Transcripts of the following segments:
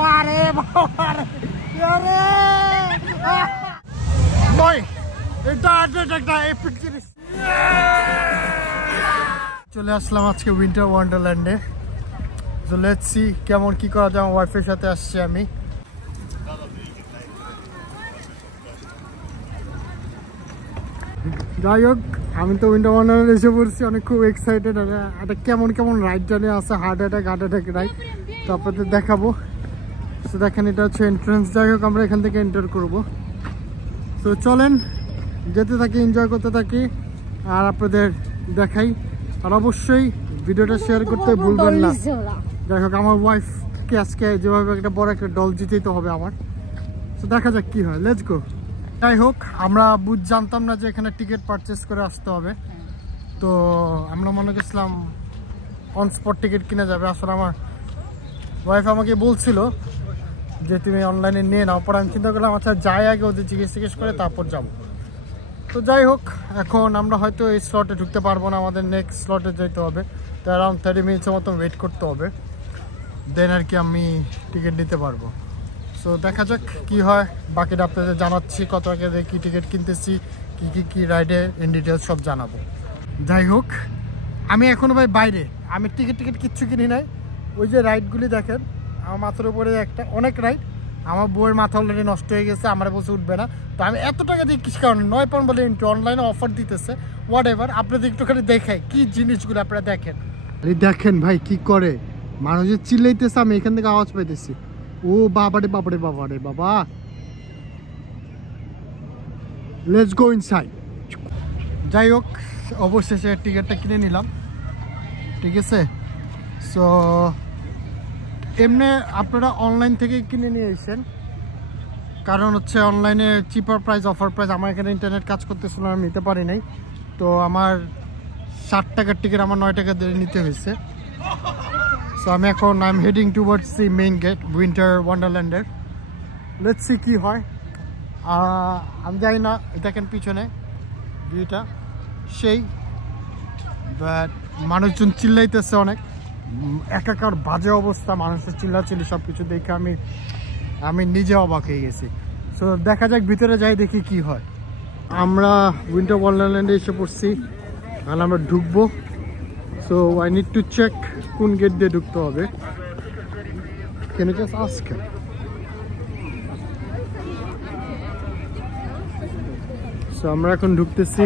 মারে বাবারে আরে ভাই এটা একটা এপিক জিনিস। চলে আসলাম আজকে উইন্টার ওয়ান্ডারল্যান্ডে। সো লেটস সি কেমন কি করা যায়। আমার ওয়াইফের সাথে আসছি আমি। যাই হোক আমি তো উইন্টার ওয়ান্ডারল্যান্ডে এসে পড়ছি, অনেক খুব এক্সাইটেড। এটা কেমন কেমন রাইড জানি আছে, হার্ট অ্যাটাক রাইড, তো আপনাদের দেখাবো। তো দেখেন এটা হচ্ছে এন্ট্রান্স। যাই হোক আমরা এখান থেকে এন্টার করবো। তো চলেন যেতে থাকি, এনজয় করতে থাকি আর আপনাদের দেখাই। আর অবশ্যই ভিডিওটা শেয়ার করতে ভুলবেন না। যাই হোক আমার ওয়াইফকে আজকে যেভাবে একটা বড় একটা ডল জিতেই তো হবে আমার। তো দেখা যাক কি হয়, লেটস গো। যাই হোক আমরা জানতাম না যে এখানে টিকিট পারচেস করে আসতে হবে। তো আমরা মনে করছিলাম অন স্পট টিকিট কিনে যাবে। আসলে আমার ওয়াইফ আমাকে বলছিল যে তুমি অনলাইনে নিয়ে নাও। পরে আমি চিন্তা করলাম আচ্ছা যাই আগে ওদের জিজ্ঞেস করে তারপর যাবো। তো যাই হোক এখন আমরা হয়তো এই স্লটে ঢুকতে পারবো না, আমাদের নেক্সট স্লটে যেতে হবে। তো অ্যারাউন্ড 30 মিনিটসের মতো ওয়েট করতে হবে, দেন আর কি আমি টিকিট নিতে পারবো। সো দেখা যাক কি হয়, বাকিটা আপনাদের জানাচ্ছি। কত টাকা দিয়ে কী টিকিট কিনতেছি, কী রাইডে ইন ডিটেলস সব জানাবো। যাই হোক আমি এখনও ভাই বাইরে, আমি টিকিট কিচ্ছু কিনি নাই। ওই যে রাইডগুলি দেখেন আমার মাথার উপরে একটা অনেক রাইড, আমার বউয়ের মাথা অলরেডি নষ্ট হয়ে গেছে, আমার বসে উঠবে না। তো আমি এত টাকা দিয়ে কিছু কারণে 9 পাউন্ড বলে ইন্টু অনলাইনে অফার দিতেছে, হোয়াট এভার। আপনাদের একটুখানি দেখাই কি জিনিসগুলো আপনারা দেখেন। দেখেন ভাই কি করে মানুষের চিল্লাইতেছে, আমি এখান থেকে আওয়াজ পাইতেছি। ও বাবারে বাবারে বাবারে বাবা, লেটস গো ইনসাইড। যাই হোক অবশেষে টিকিটটা কিনে নিলাম, ঠিক আছে। সো এমনি আপনারা অনলাইন থেকে কিনে নিয়ে এসেছেন, কারণ হচ্ছে অনলাইনে চিপার প্রাইস, অফার প্রাইস। আমার এখানে ইন্টারনেট কাজ করতেছিল, আমি নিতে পারি নাই। তো আমার 60 টাকার টিকিট আমার 9 টাকা দিয়ে নিতে হয়েছে। সো আমি এখন I am heading towards the main gate winter ওয়ান্ডারল্যান্ডের। লেটস সি কি হয়। আমি জানি না, দেখেন পিছনে ভিউটা সেই, বাট মানুষজন চিল্লাইতেছে অনেক, একাকার বাজে অবস্থা, মানুষের চিল্লাচিল্লি সব কিছু দেখে আমি নিজে অবাক হয়ে গেছি। সো দেখা যাক ভিতরে যাই, দেখি কি হয়। আমরা উইন্টার ওয়ান্ডারল্যান্ডে এসে পড়ছি, আর আমরা ঢুকবো। So I need to check কোন গেট দিয়ে ঢুকতে হবে। Can you just ask? So আমরা এখন ঢুকতেছি।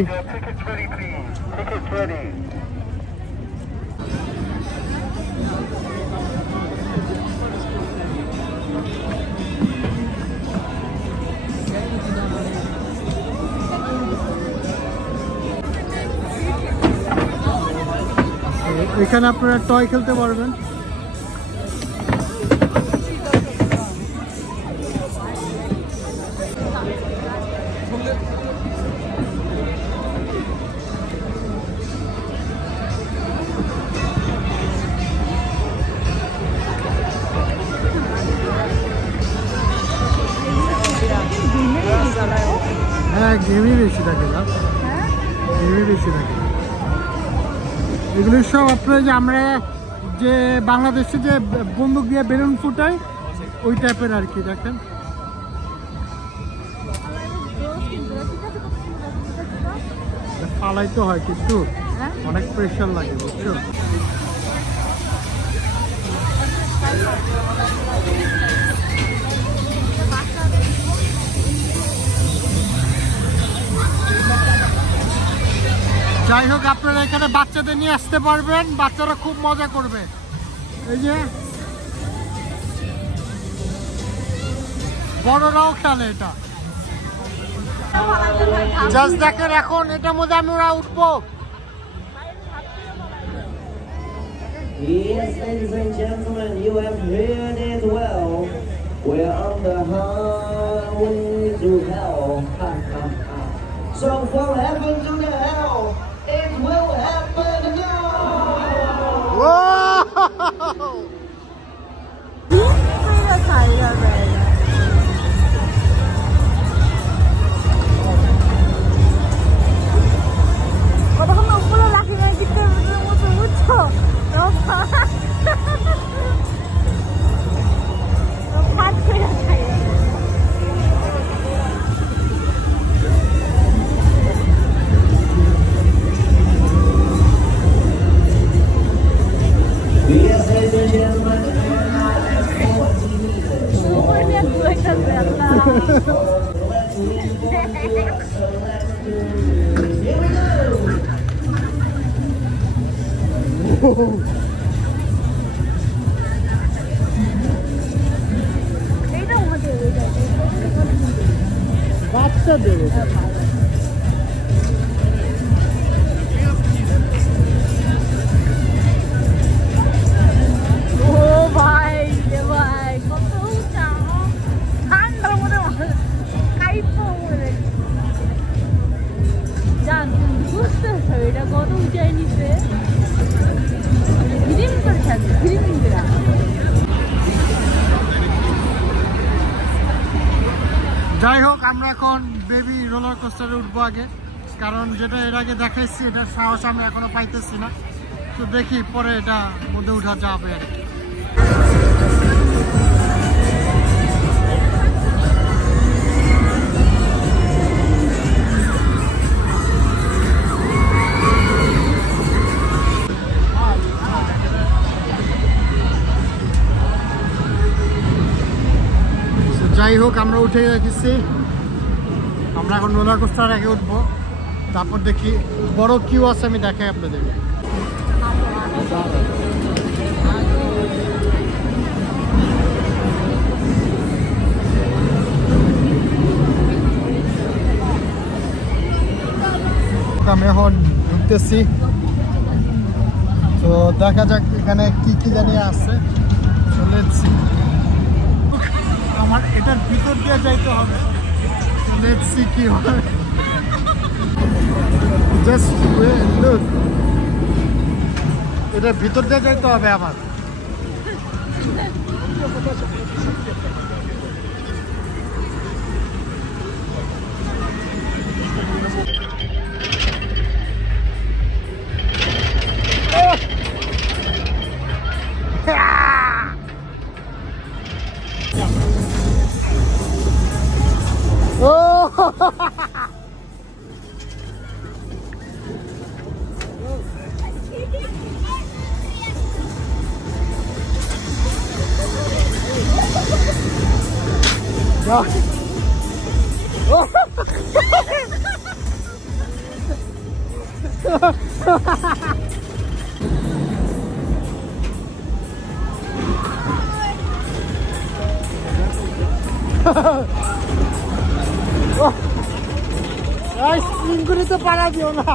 এখানে আপনারা টয় খেলতে পারবেন। হ্যাঁ গেমই বেশি থাকে না, গেমই বেশি থাকে। এগুলো সব আপনারা যে আমরা যে বাংলাদেশে যে বন্দুক দিয়ে বেলুন ফুটাই ওই টাইপের আর কি। দেখেন ফালাইতে হয় কিন্তু অনেক প্রেশার লাগে, বুঝছো। যাই হোক আপনারা এখানে বাচ্চাদের নিয়ে আসতে পারবেন, বাচ্চারা খুব মজা করবে। এই যে বড়রাও খেলে এটা। জাস্ট দেখেন এখন এটার মধ্যে আমরা উঠবো। Yes, ladies and gentlemen, you have heard it well. We're on the highway to hell. So from heaven to the hell, it will happen now. Whoa! বাচ্চাদের যাই হোক আমরা এখন বেবি রোলার কোস্টারে উঠবো আগে, কারণ যেটা এর আগে দেখাইছি এটার সাহস আমরা এখনো পাইতেছি না। তো দেখি পরে এটা মধ্যে উঠা যাবে আর কি। যাই হোক আমরা উঠে গেছি, আমরা এখন রোলার কোস্টার আগে উঠবো, তারপর দেখি বড় কিউ আছে আমি দেখাই আপনাদের। আমি এখন ঢুকতেছি, তো দেখা যাক এখানে কি কি জানি আছে। চলেছি আমার এটার ভিতর দিয়ে যাইতে হবে, লেটস সি কি হয়। জাস্ট লুক, এটার ভিতর দিয়ে যাইতে হবে আমার। স্প্রিং করে তো পারা দিও না।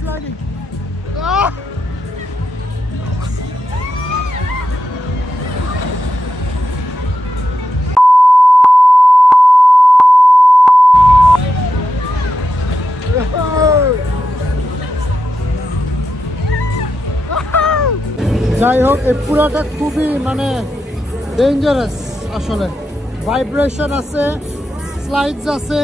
Sliding. Ah! যাই হোক এই পুরাটা খুবই মানে ডেঞ্জারাস, আসলে ভাইব্রেশন আছে, স্লাইডস আছে।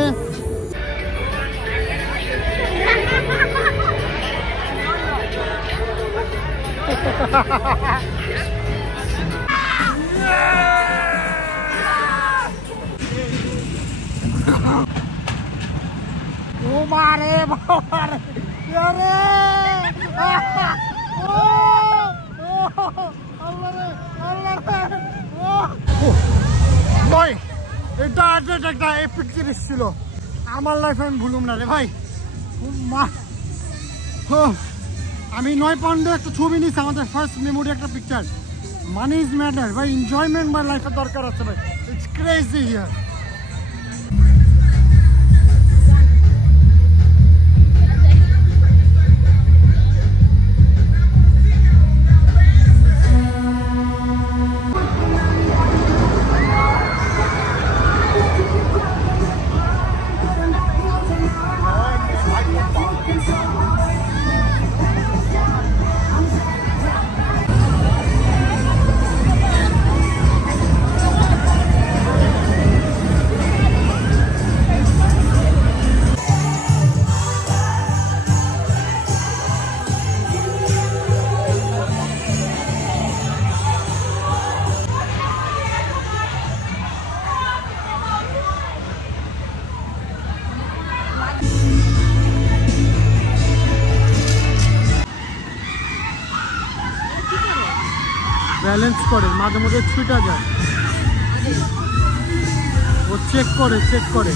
ও মারে বাবারে আরে ও আল্লাহ রে ভাই, এটা একটা এপিক জিনিস ছিল আমার লাইফে, আমি ভুলুম না রে ভাই। আমি 9 পাউন্ডের একটা ছবি নিয়েছি, আমাদের ফার্স্ট মেমোরি একটা পিকচার। মানি ইজ ম্যাটার ভাই, এনজয়মেন্ট আমার লাইফে দরকার আছে ভাই। It's crazy here. ব্যালেন্স করে, মাঝে মধ্যে ছুটা যায়, ও চেক করে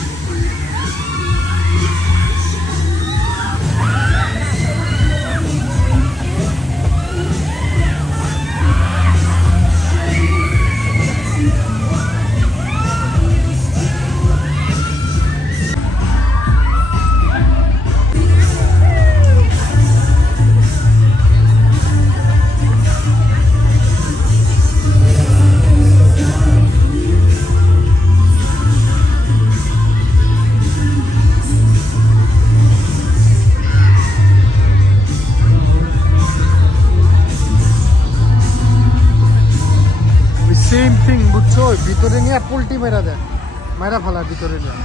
সেম থিং, বুঝছো? ভিতরে নিয়ে পুলটি মেরা দেয়, মেরা ফেলা ভিতরে নিয়ে।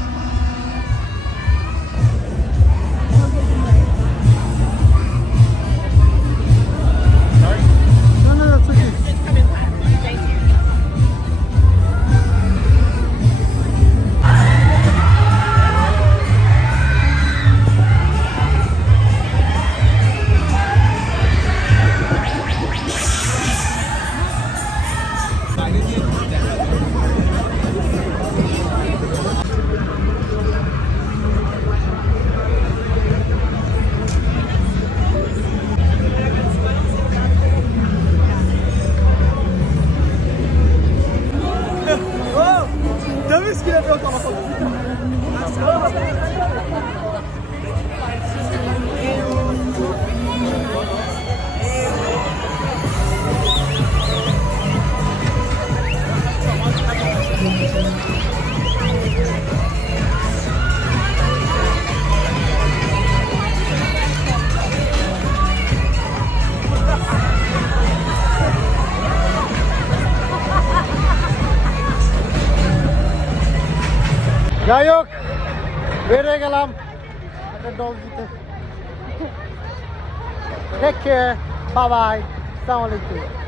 যাই হোক, বের হয়ে গেলাম একটা ডগ দিতে। টেক কেয়ার, বাই বাই, আসসালামু আলাইকুম।